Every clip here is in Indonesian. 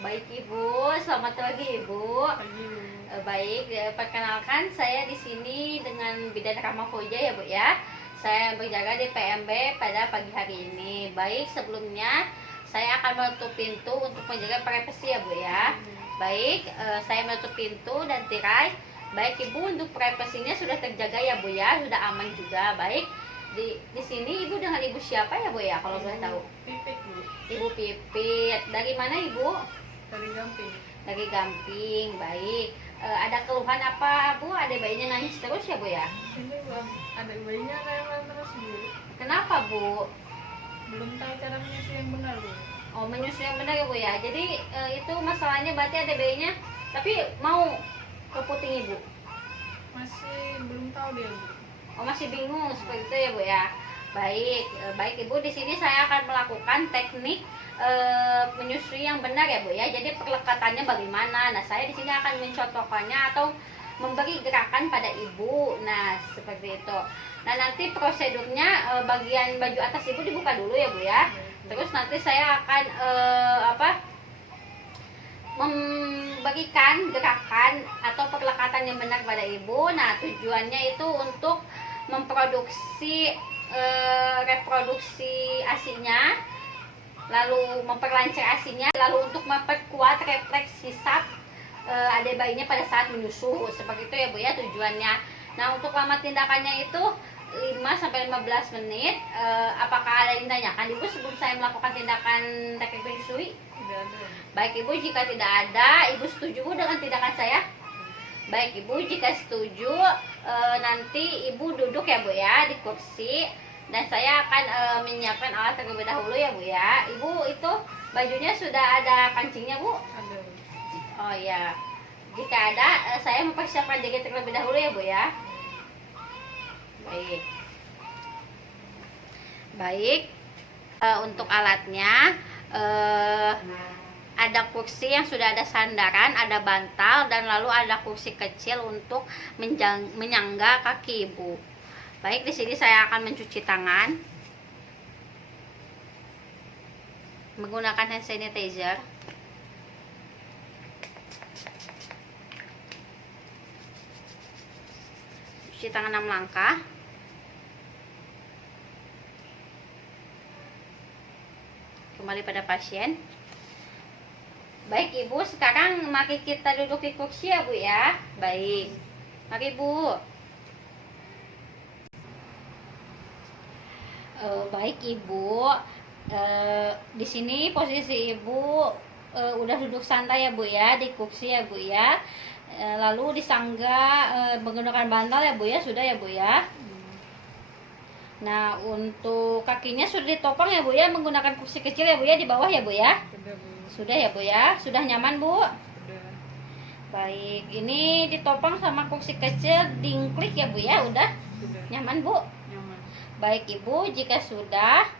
Baik Ibu, selamat pagi Ibu. Baik, perkenalkan saya di sini dengan Bidan Rahma Fauja ya Bu ya. Saya berjaga di PMB pada pagi hari ini. Baik, sebelumnya saya akan menutup pintu untuk menjaga privasi ya Bu ya. Baik, saya menutup pintu dan tirai. Baik Ibu, untuk privasinya sudah terjaga ya Bu ya, sudah aman juga. Baik, di sini Ibu dengan Ibu siapa ya Bu ya, kalau boleh tahu? Pipit Bu. Ibu Pipit. Dari mana Ibu? Dari Gamping. Dari Gamping. Baik. Ada keluhan apa Bu? Ada bayinya nangis terus ya Bu ya? Ini Bu, ada bayinya kayak terus Bu. Kenapa Bu? Belum tahu cara menyusui yang benar Bu. Oh, menyusui yang benar ya Bu ya. Jadi itu masalahnya berarti ada bayinya tapi mau ke puting Ibu. Masih belum tahu dia Bu. Oh, masih bingung seperti itu ya Bu ya. Baik, baik Ibu, di sini saya akan melakukan teknik menyusui yang benar ya Bu ya. Jadi perlekatannya bagaimana? Nah, saya di sini akan mencontohkannya atau memberi gerakan pada Ibu. Nah, seperti itu. Nah, nanti prosedurnya bagian baju atas Ibu dibuka dulu ya Bu ya. Terus nanti saya akan memberikan gerakan atau perlekatan yang benar pada Ibu. Nah, tujuannya itu untuk memproduksi reproduksi ASINY-nya, lalu memperlancar ASINY-nya, lalu untuk memperkuat refleks hisap ada bayinya pada saat menyusu. Seperti itu ya Bu ya tujuannya. Nah, untuk lama tindakannya itu 5-15 menit. Apakah ada yang ditanyakan Ibu sebelum saya melakukan tindakan teknik menyusui? Tidak ada. Baik Ibu, jika tidak ada, Ibu setuju dengan tindakan saya? Baik Ibu, jika setuju nanti Ibu duduk ya Bu ya di kursi, dan saya akan menyiapkan alat terlebih dahulu ya Bu ya. Ibu itu bajunya sudah ada kancingnya Bu? Ada Bu. Oh ya, jika ada saya mempersiapkan jaket terlebih dahulu ya Bu ya. Baik. Baik, untuk alatnya ada kursi yang sudah ada sandaran, ada bantal, dan lalu ada kursi kecil untuk menyangga kaki Ibu. Baik, di sini saya akan mencuci tangan menggunakan hand sanitizer. Cuci tangan 6 langkah. Kembali pada pasien. Baik Ibu, sekarang mari kita duduk di kursi ya Bu ya. Baik, mari Bu. Baik Ibu, di sini posisi Ibu udah duduk santai ya Bu ya di kursi ya Bu ya. Lalu disangga menggunakan bantal ya Bu ya, sudah ya Bu ya. Nah, untuk kakinya sudah ditopang ya Bu ya menggunakan kursi kecil ya Bu ya di bawah ya Bu ya. Sudah Bu. Sudah ya Bu ya, sudah nyaman Bu? Sudah. Baik, ini ditopang sama kursi kecil, dingklik ya Bu ya, udah Sudah. nyaman Bu? Nyaman. Baik Ibu, jika sudah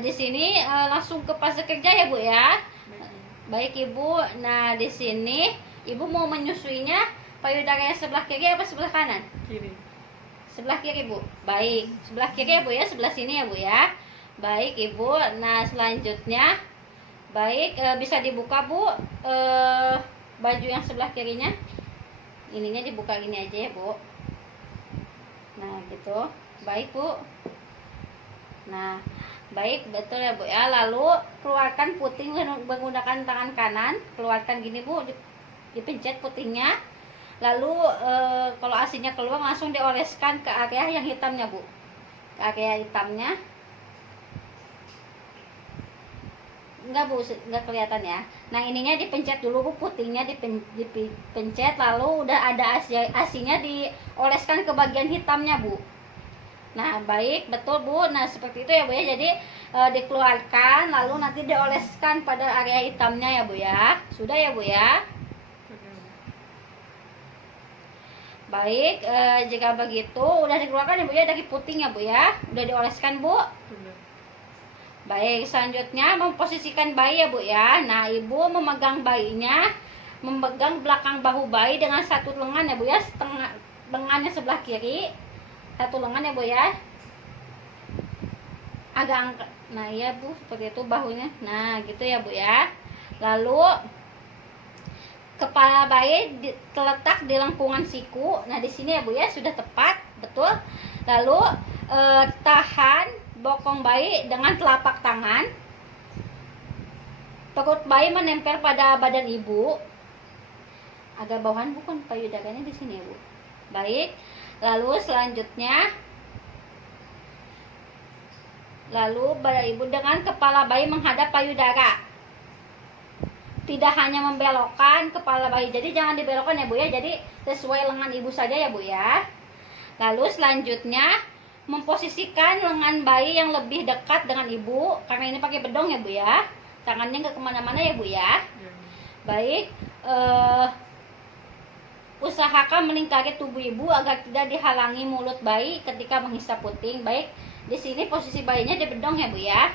di sini langsung ke fase kerja ya Bu ya. Baik Bu. Baik Ibu, nah di sini Ibu mau menyusuinya payudara yang sebelah kiri apa sebelah kanan? Kiri. Sebelah kiri Bu. Baik, sebelah kiri ya Bu ya, sebelah sini ya Bu ya. Baik Ibu, nah selanjutnya baik bisa dibuka Bu baju yang sebelah kirinya. Ininya dibuka gini aja ya Bu. Nah gitu. Baik Bu. Nah baik, betul ya Bu ya. Lalu keluarkan puting menggunakan tangan kanan. Keluarkan gini Bu, dipencet putingnya. Lalu kalau ASINY-nya keluar langsung dioleskan ke area yang hitamnya Bu. Ke area hitamnya. Enggak Bu, enggak kelihatan ya. Nah, ininya dipencet dulu Bu, putingnya dipencet, lalu udah ada ASINY-nya dioleskan ke bagian hitamnya Bu. Nah, baik, betul Bu. Nah, seperti itu ya Bu ya. Jadi dikeluarkan lalu nanti dioleskan pada area hitamnya ya Bu ya. Sudah ya Bu ya. Sudah Bu. Baik, jika begitu udah dikeluarkan ya Bu ya dari puting ya Bu ya. Udah dioleskan Bu. Sudah. Baik, selanjutnya memposisikan bayi ya Bu ya. Nah, Ibu memegang bayinya, memegang belakang bahu bayi dengan satu lengan ya Bu ya, setengah lengannya sebelah kiri, satu lengan ya Bu ya. Agak Nah iya Bu, seperti itu bahunya. Nah gitu ya Bu ya. Lalu kepala bayi terletak di lengkungan siku. Nah di sini ya Bu ya, sudah tepat, betul. Lalu tahan bokong bayi dengan telapak tangan. Perut bayi menempel pada badan ibu. Agak bawahan bukan payudaranya di sini ya Bu. Baik. Lalu selanjutnya, badan ibu dengan kepala bayi menghadap payudara. Tidak hanya membelokkan kepala bayi, jadi jangan dibelokkan ya Bu ya. Jadi sesuai lengan ibu saja ya Bu ya. Lalu selanjutnya, memposisikan lengan bayi yang lebih dekat dengan ibu, karena ini pakai bedong ya Bu ya. Tangannya nggak kemana-mana ya Bu ya. Baik, usahakan melingkari tubuh ibu agar tidak dihalangi mulut bayi ketika menghisap puting. Baik, di sini posisi bayinya di bedong ya Bu ya.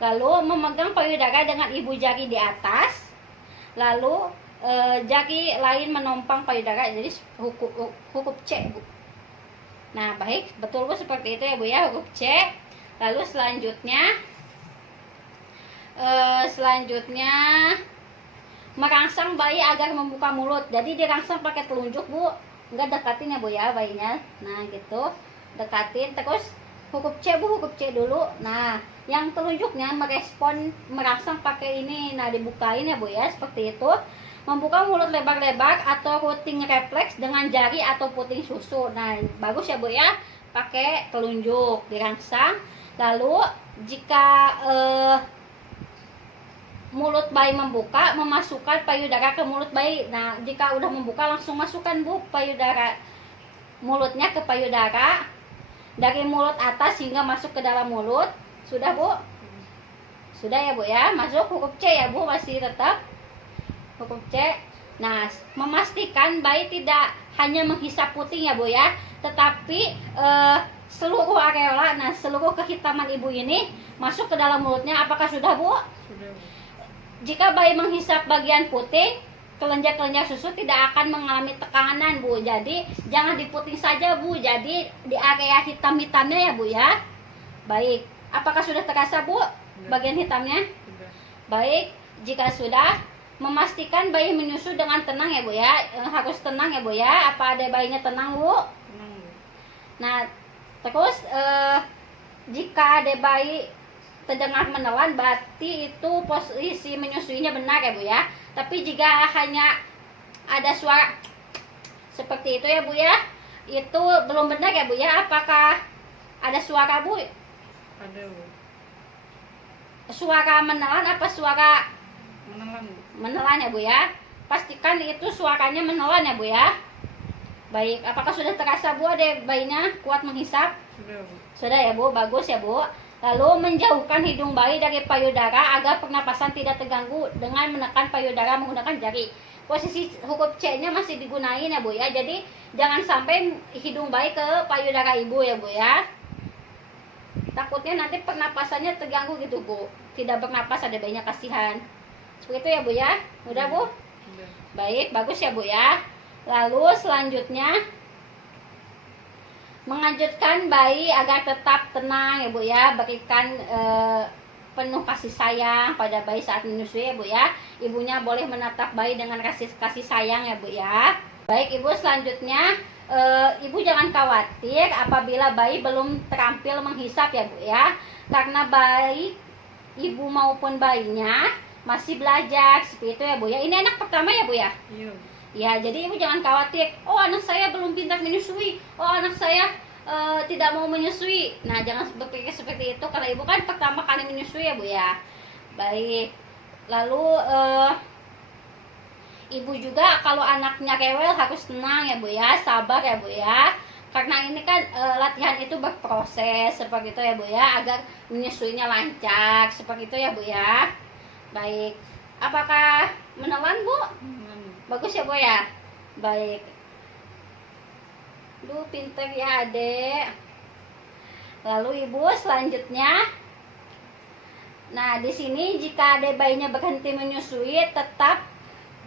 Lalu memegang payudara dengan ibu jari di atas. Lalu jari lain menompang payudara, jadi huruf C Bu. Nah baik, betul Bu, seperti itu ya Bu ya, huruf C. Lalu selanjutnya merangsang bayi agar membuka mulut. Jadi dirangsang pakai telunjuk Bu, enggak dekatin ya Bu ya bayinya. Nah gitu, dekatin. Terus huruf C Bu, huruf C dulu. Nah yang telunjuknya merangsang pakai ini. Nah dibukain ya Bu ya, seperti itu. Membuka mulut lebar-lebar atau puting refleks dengan jari atau puting susu. Nah bagus ya Bu ya, pakai telunjuk, dirangsang. Lalu jika mulut bayi membuka, memasukkan payudara ke mulut bayi. Nah jika udah membuka, langsung masukkan Bu payudara, mulutnya ke payudara dari mulut atas hingga masuk ke dalam mulut. Sudah Bu? Sudah ya Bu ya. Masuk huruf C ya Bu, masih tetap huruf C. Nah memastikan bayi tidak hanya menghisap puting ya Bu ya, tetapi seluruh areola, nah seluruh kehitaman ibu ini masuk ke dalam mulutnya. Apakah sudah Bu? Sudah Bu. Jika bayi menghisap bagian puting, kelenjar-kelenjar susu tidak akan mengalami tekanan Bu. Jadi jangan di puting saja Bu, jadi di area hitam-hitamnya ya Bu ya. Baik, apakah sudah terasa Bu bagian hitamnya? Sudah. Baik, jika sudah, memastikan bayi menyusu dengan tenang ya Bu ya. Harus tenang ya Bu ya. Apa ada bayinya tenang Bu? Tenang Bu. Nah terus jika ada bayi terdengar menelan, berarti itu posisi menyusuinya benar ya Bu ya. Tapi jika hanya ada suara seperti itu ya Bu ya, itu belum benar ya Bu ya. Apakah ada suara Bu? Ada Bu. Suara menelan apa suara Menelan Bu. menelan ya Bu ya. Pastikan itu suaranya menelan ya Bu ya. Baik, apakah sudah terasa Bu ada bayinya kuat menghisap? Sudah Bu. Sudah ya Bu, bagus ya Bu. Lalu menjauhkan hidung bayi dari payudara agar pernapasan tidak terganggu dengan menekan payudara menggunakan jari. Posisi huruf C-nya masih digunain ya Bu ya. Jadi jangan sampai hidung bayi ke payudara ibu ya Bu ya. Takutnya nanti pernapasannya terganggu gitu Bu. Tidak bernapas, ada bayinya, kasihan. Seperti itu ya Bu ya. Udah Bu? Sudah. Baik, bagus ya Bu ya. Lalu selanjutnya menganjurkan bayi agar tetap tenang ya Bu ya, berikan penuh kasih sayang pada bayi saat menyusui ya Bu ya. Ibunya boleh menatap bayi dengan kasih sayang ya Bu ya. Baik Ibu, selanjutnya Ibu jangan khawatir apabila bayi belum terampil menghisap ya Bu ya, karena bayi ibu maupun bayinya masih belajar seperti itu ya Bu ya. Ini anak pertama ya Bu ya. Iya Bu. Ya, jadi ibu jangan khawatir. Oh, anak saya belum pintar menyusui. Oh, anak saya tidak mau menyusui. Nah, jangan berpikir seperti itu karena ibu kan pertama kali menyusui ya Bu ya. Baik. Lalu ibu juga kalau anaknya rewel harus tenang ya Bu ya, sabar ya Bu ya. Karena ini kan latihan itu berproses seperti itu ya Bu ya, agar menyusuinya lancar seperti itu ya Bu ya. Baik. Apakah menelan Bu? Menelan Bu. Bagus ya Bu ya. Baik. Duh, pinter ya Adek. Lalu Ibu selanjutnya, nah di sini jika Adek bayinya berhenti menyusui, tetap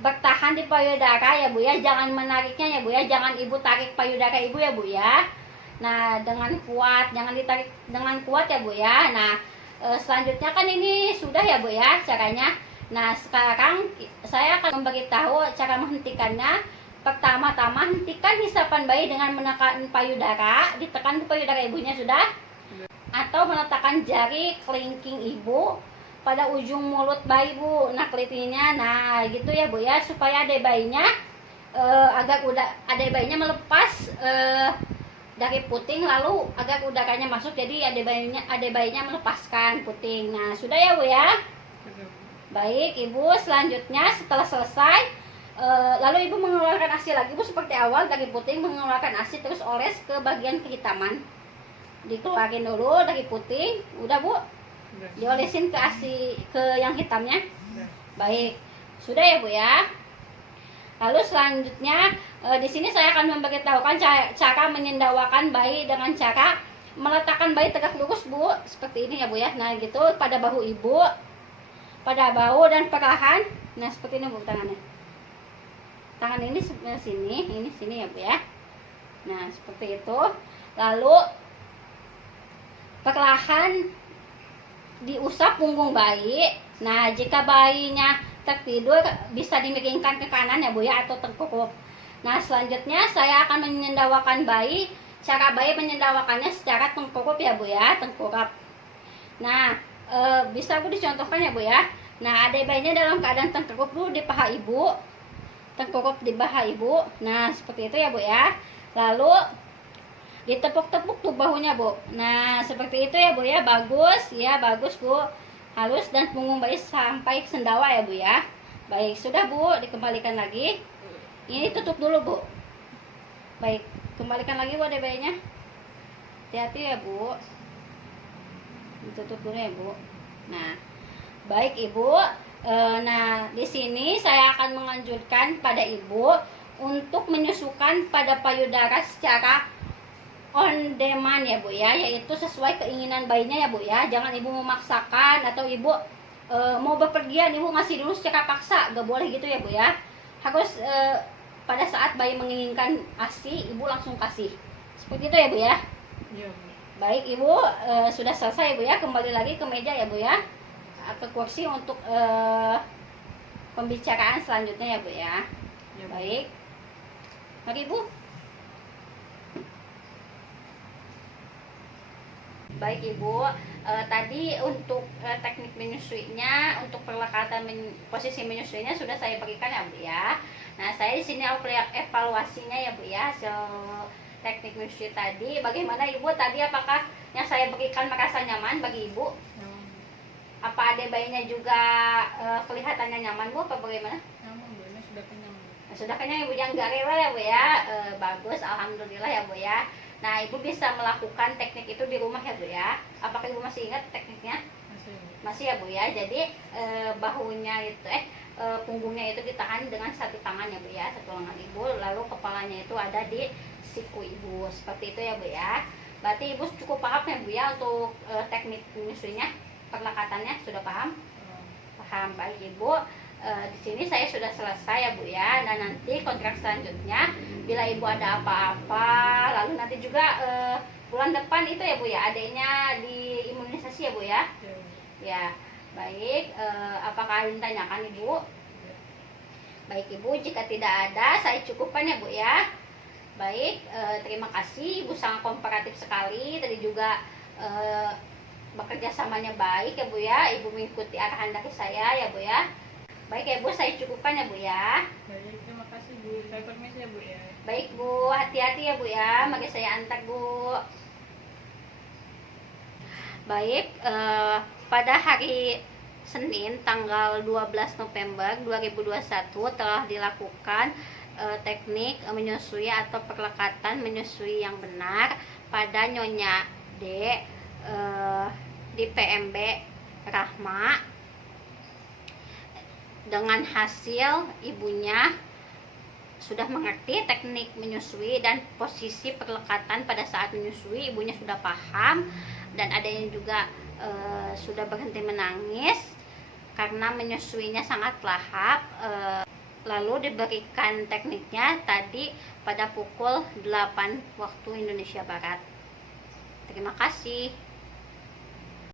bertahan di payudara ya Bu ya. Jangan menariknya ya Bu ya. Jangan Ibu tarik payudara Ibu ya Bu ya. Nah dengan kuat, jangan ditarik dengan kuat ya Bu ya. Nah Selanjutnya kan ini sudah ya Bu ya caranya. Nah sekarang saya akan memberitahu cara menghentikannya. Pertama-tama hentikan hisapan bayi dengan menekan payudara, ditekan ke payudara ibunya sudah, atau meletakkan jari kelingking ibu pada ujung mulut bayi Bu. Nah kelitinya, nah gitu ya Bu ya, supaya adik bayinya adik bayinya melepas dari puting, lalu agar udaranya masuk, jadi adik bayinya melepaskan puting. Nah sudah ya Bu ya. Sudah, Bu. Baik Ibu, selanjutnya setelah selesai lalu Ibu mengeluarkan ASI lagi Bu, seperti awal dari puting mengeluarkan ASI, terus oles ke bagian kehitaman, dikeluarin dulu dari puting, udah Bu, Sudah. diolesin ke ASI ke yang hitamnya. Sudah. Baik, sudah ya Bu ya. Lalu selanjutnya di sini saya akan memberitahukan cara menyendawakan bayi dengan cara meletakkan bayi tegak lurus Bu, seperti ini ya Bu ya. Nah gitu pada bahu ibu, pada bahu dan perlahan. Nah seperti ini Bu tangannya. Tangan ini sebelah sini, ini sini ya Bu ya. Nah seperti itu. Lalu perlahan diusap punggung bayi. Nah jika bayinya tertidur bisa dimiringkan ke kanan ya Bu ya, atau terkukup. Nah selanjutnya saya akan menyendawakan bayi. Cara bayi menyendawakannya secara tengkurap ya Bu ya, tengkurap. Nah bisa Bu dicontohkan ya Bu ya. Nah adik bayinya dalam keadaan tengkurap dulu di paha ibu, tengkurap di paha ibu. Nah seperti itu ya Bu ya. Lalu ditepuk-tepuk tuh bahunya Bu. Nah seperti itu ya Bu ya, bagus ya, bagus Bu, halus, dan punggung bayi sampai sendawa ya Bu ya. Baik sudah Bu, dikembalikan lagi. Ini tutup dulu Bu. Baik, kembalikan lagi Bu adik bayinya. Hati-hati ya Bu, ditutup dulu ya Bu. Nah baik Ibu, nah di sini saya akan menganjurkan pada Ibu untuk menyusukan pada payudara secara on demand ya Bu ya, yaitu sesuai keinginan bayinya ya Bu ya. Jangan Ibu memaksakan, atau Ibu mau bepergian Ibu ngasih dulu secara paksa, gak boleh gitu ya Bu ya. Harus pada saat bayi menginginkan ASI Ibu langsung kasih, seperti itu ya Bu ya. Iya, Bu. Baik Ibu, sudah selesai Bu ya, kembali lagi ke meja ya Bu ya, ke kursi untuk pembicaraan selanjutnya ya Bu ya. Iya, Bu. Baik, mari Bu. Baik Ibu, tadi untuk teknik menyusuinya, untuk perlekatan posisi menyusuinya sudah saya berikan ya Bu ya. Nah saya di sini evaluasinya ya Bu ya, hasil teknik menyusui tadi. Bagaimana Ibu tadi, apakah yang saya berikan merasa nyaman bagi Ibu? Nyaman, Bu. Apa adik bayinya juga kelihatannya nyaman Bu, apa bagaimana? Nyaman, Bu. Ini sudah kenyang, Bu. Nah, sudah kenyang Ibu, yang gak rela ya Bu ya. Bagus, alhamdulillah ya Bu ya. Nah Ibu bisa melakukan teknik itu di rumah ya Bu ya. Apakah Ibu masih ingat tekniknya? Masih, Bu. Masih ya Bu ya. Jadi bahunya itu punggungnya itu ditahan dengan satu tangan ya Bu ya, satu lengan Ibu, lalu kepalanya itu ada di siku Ibu, seperti itu ya Bu ya. Berarti Ibu cukup paham ya Bu ya untuk teknik menyusuinya, perlekatannya sudah paham? Paham. Baik Ibu, di sini saya sudah selesai ya Bu ya. Dan nanti kontrak selanjutnya bila Ibu ada apa-apa, lalu nanti juga bulan depan itu ya Bu ya, adiknya di imunisasi ya Bu ya. Iya, Bu. Ya, baik. Apakah ada yang ditanyakan Ibu? Iya. Baik Ibu, jika tidak ada saya cukupkan ya Bu ya. Baik, terima kasih Ibu, sangat kooperatif sekali. Tadi juga bekerja samanya baik ya Bu ya. Ibu mengikuti arahan dari saya ya Bu ya. Baik ya Bu, saya cukupkan ya Bu ya. Baik, terima kasih, Bu. Saya permisi ya, Bu ya. Baik Bu, hati-hati ya Bu ya. Mari saya antar Bu. Baik, pada hari Senin tanggal 12 November 2021 telah dilakukan teknik menyusui atau perlekatan menyusui yang benar pada Nyonya D di PMB Rahma, dengan hasil ibunya sudah mengerti teknik menyusui dan posisi perlekatan pada saat menyusui, ibunya sudah paham, dan adanya juga sudah berhenti menangis karena menyusuinya sangat lahap. Lalu diberikan tekniknya tadi pada pukul 8 waktu Indonesia Barat. Terima kasih.